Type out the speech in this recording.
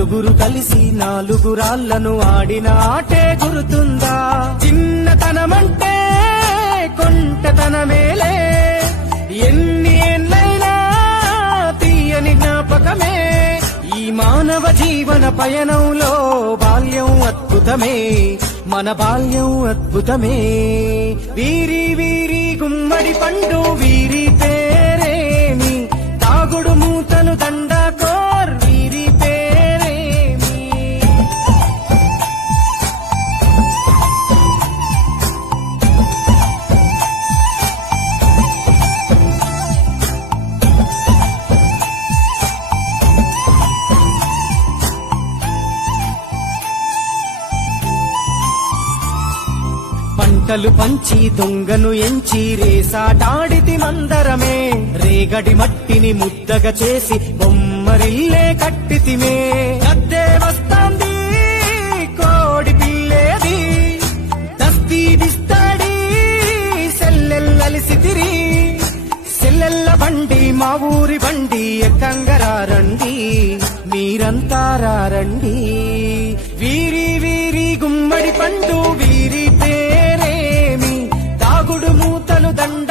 నలుగురు కలిసి నాలుగు రాళ్లను ఆడిన ఆటే గుర్తుందా? చిన్నతనమంటే కొంటతనమేలే, ఎన్ని ఏళ్ళైనా తీయని జ్ఞాపకమే. ఈ మానవ జీవన పయనంలో బాల్యం అద్భుతమే, మన బాల్యం అద్భుతమే. వీరి వీరి గుమ్మడి పండు వీరి పేరేమి, తాగుడు మూతలు దండాకోర్ వీరి పేరేమి. పంటలు పంచి దొంగను ఎంచి రేసాటాడితి మందరమే, రేగడి మట్టిని ముద్దగా చేసి బొమ్మరిల్లే కట్టితిమే. గద్దే వస్తాంది కోడి పిల్లేది, దస్తీ దిస్తాడి సెల్లెల్లలిసితిరి. సెల్లెల్ల బండి మా ఊరి బండి ఎక్కంగరారండి, మీరంతా రారండి. వీరి వీరి గుమ్మడి పండు వీరి పేరేమి, తాగుడు మూతలు దండ